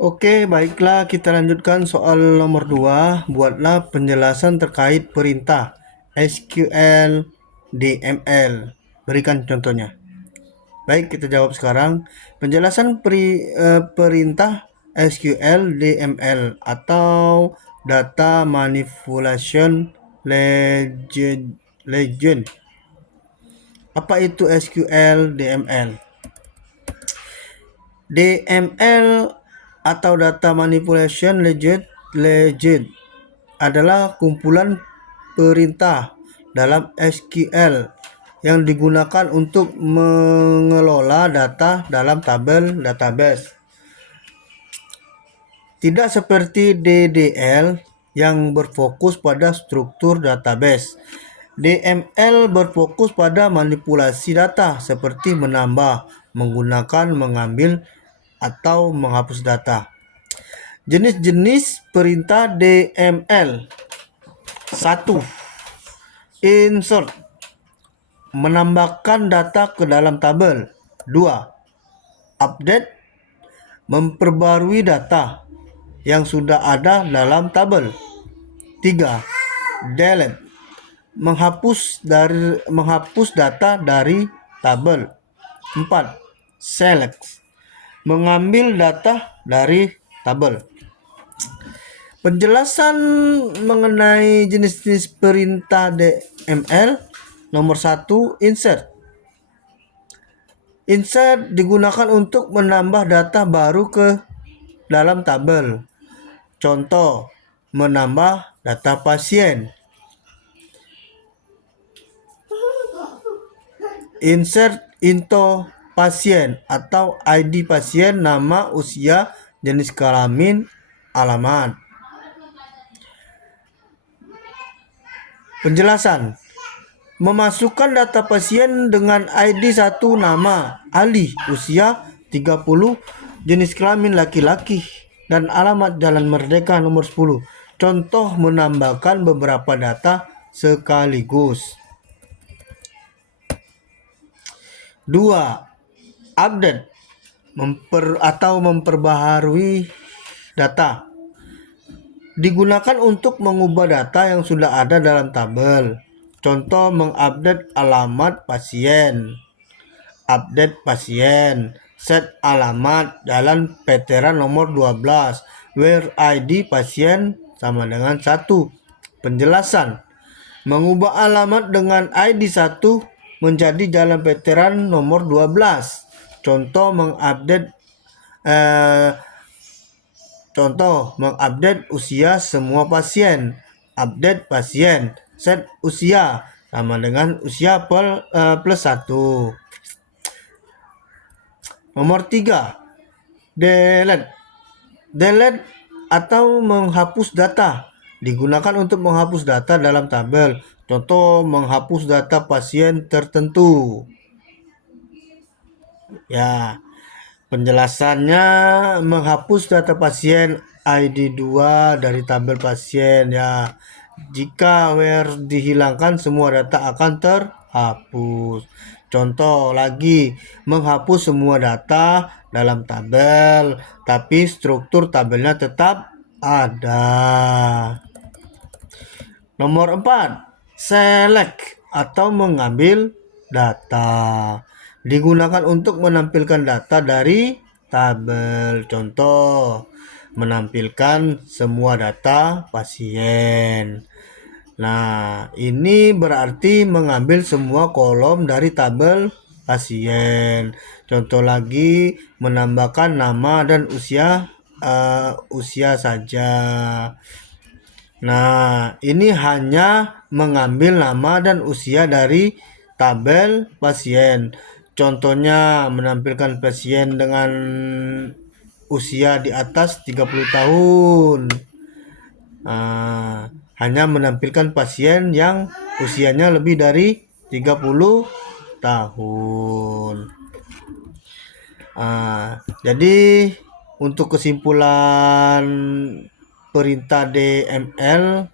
Oke, baiklah kita lanjutkan soal nomor 2. Buatlah penjelasan terkait perintah SQL DML. Berikan contohnya. Baik, kita jawab sekarang. Penjelasan perintah SQL DML atau Data Manipulation Legend. Apa itu SQL DML? DML atau Data Manipulation Legend adalah kumpulan perintah dalam SQL yang digunakan untuk mengelola data dalam tabel database. Tidak seperti DDL yang berfokus pada struktur database. DML berfokus pada manipulasi data seperti menambah, menggunakan, mengambil, atau menghapus data. Jenis-jenis perintah DML. 1. Insert, menambahkan data ke dalam tabel. 2. Update, memperbarui data yang sudah ada dalam tabel. 3. Delete, menghapus data dari tabel. 4. Select, mengambil data dari tabel. Penjelasan mengenai jenis-jenis perintah DML. Nomor 1, insert. Insert digunakan untuk menambah data baru ke dalam tabel. Contoh, menambah data pasien. Insert into pasien atau ID pasien, nama, usia, jenis kelamin, alamat. Penjelasan: memasukkan data pasien dengan ID 1, nama, Ali, usia 30, jenis kelamin laki-laki, dan alamat Jalan Merdeka nomor 10. Contoh menambahkan beberapa data sekaligus. 2. Update, memperbaharui data. Digunakan untuk mengubah data yang sudah ada dalam tabel. Contoh mengupdate alamat pasien, update pasien, set alamat Jalan Veteran nomor 12, where ID pasien sama dengan 1. Penjelasan: mengubah alamat dengan ID 1 menjadi Jalan Veteran nomor 12. Contoh mengupdate usia semua pasien, update pasien, set usia sama dengan usia plus 1. Nomor 3, delete atau menghapus data. Digunakan untuk menghapus data dalam tabel. Contoh menghapus data pasien tertentu. Ya, penjelasannya menghapus data pasien ID 2 dari tabel pasien. Ya, jika where dihilangkan semua data akan terhapus. Contoh lagi, menghapus semua data dalam tabel tapi struktur tabelnya tetap ada. Nomor 4, select atau mengambil data. Digunakan untuk menampilkan data dari tabel. Contoh, menampilkan semua data pasien. Nah, ini berarti mengambil semua kolom dari tabel pasien. Contoh lagi, menambahkan nama dan usia saja. Nah, ini hanya mengambil nama dan usia dari tabel pasien. Contohnya menampilkan pasien dengan usia di atas 30 tahun. Hanya menampilkan pasien yang usianya lebih dari 30 tahun. Jadi untuk kesimpulan perintah DML,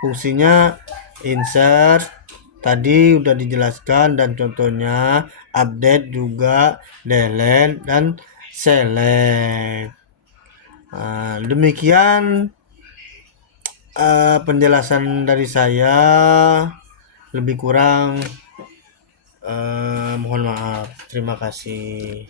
fungsinya insert tadi udah dijelaskan dan contohnya, update juga, delete dan select. Demikian penjelasan dari saya. Lebih kurang mohon maaf. Terima kasih.